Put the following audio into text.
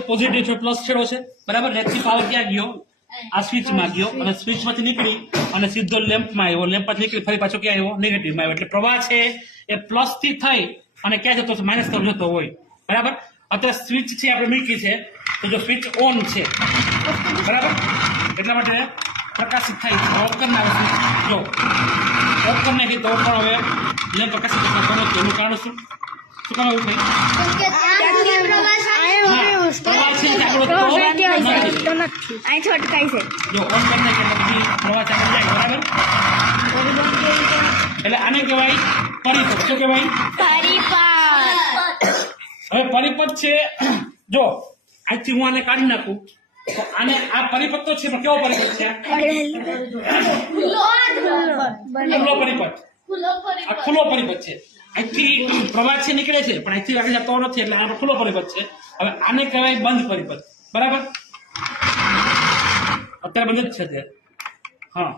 positive છે plus છેડો છે બરાબર નેગેટિવ પાવર ક્યાં ગયો આ સ્વિચમાં ગયો અને સ્વિચમાંથી નીકળી અને સીધો લેમ્પમાં આવ્યો લેમ્પમાંથી નીકળી ફરી પાછો ક્યાં આવ્યો નેગેટિવમાં આવ્યો એટલે પ્રવાહ છે એ પ્લસ થી થઈ અને ક્યાં જતો માઇનસ તરફ જતો હોય બરાબર અત્યારે સ્વિચ છે આપણે મૂકી છે તો જો સ્વિચ ઓન છે બરાબર એટલા માટે પ્રકાશિત થાય છે ઓફ કરી નાખે જો ઓફ કરી નાખી તો પણ હવે લેમ્પ પ્રકાશિત થતો નથી એનું કારણ શું કામ એવું થાય પ્રવાહ છે આપણો તો અહીંથી અટકાય છે જો ઓન કરી નાખે પછી પ્રવાહ ચાલુ જાય બરાબર એટલે આને કહેવાય પરિપથ શું કહેવાય હવે પરિપથ છે જો આજથી હું આને કાઢી નાખું તો આને આ પરિપથ તો છે પણ કેવો પરિપથ છે ખુલ્લો પરિપથ આ ખુલ્લો પરિપથ છે અહીંથી પ્રવાહ છે નીકળે છે પણ અહીંથી આગળ જતો નથી એટલે આ ખુલ્લો પરિપથ છે હવે આને કહેવાય બંધ પરિપથ બરાબર અત્યારે બંધ જ છે તે હા